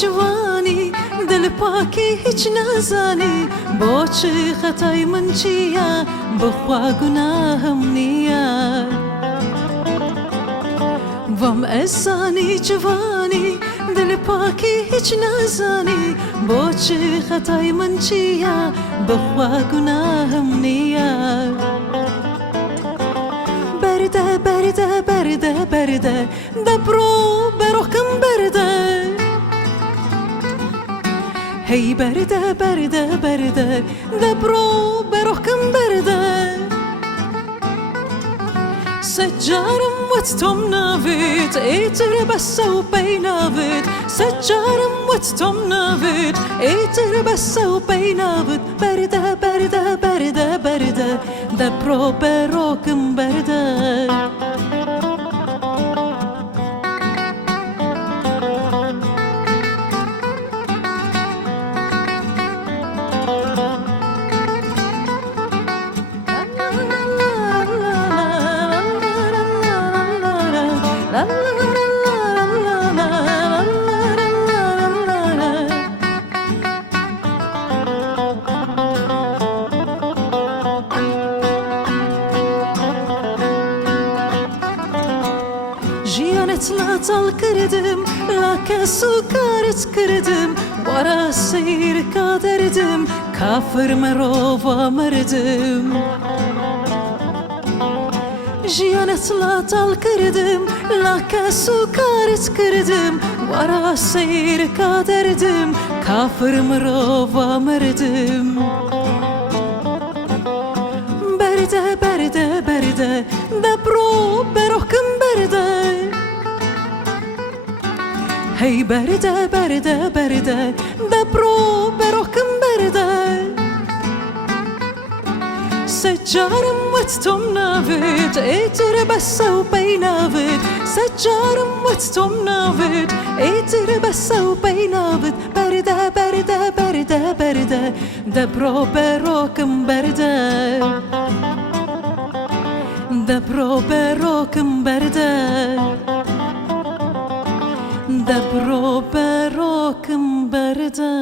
جوانی دل پاکی هیچ نزانی بۆچی خەتای من چییە بخوا گوناهم نییە وام ئەزانی جوانی دل پاکی هیچ نزانی بۆچی خەتای من چییە بخوا گوناهم نییە بەردە بەردە بەردە بەردە دەبڕۆ بەڕۆکم بەردە هەی بەردە بەردە بەردە دەبڕۆ بەڕۆکم بەردە سەجارم وەت تۆم ناوێت ئیتر بەسە و پەی ناوێت سەجارم وەت تۆم ناوێت ئیتر بەسە و پەی ناوێت بەردە بەردە بەردە بەردە دەبڕۆ بەڕۆکم بەردە ژیانت لاتەڵ کردم لا کەس و کارت کردم وەرە سەیرکە دەردم کافر مرۆڤە مردم ژیانت لاتەڵ کردم لا کەس و کارت کردم وەرە سەیرکە دەردم کافر مرۆڤە مردم بەردە بەردە بەردە دەبڕۆ بەڕۆکم بەردە هەی بەردە بەردە بەردە دەبڕۆ بەڕۆکم بەردە سەجارم وەت تۆم ناوێت ئیتر بەسە و پەی ناوێت سەجارم وەت تۆم ناوێت ئیتر بەسە و پەی ناوێت بەردە بەردە بەردە بەردە دەبڕۆ بەڕۆکم بەردە دەبڕۆ بەڕۆکم بەردە دەبڕۆ بەڕۆکم بەردە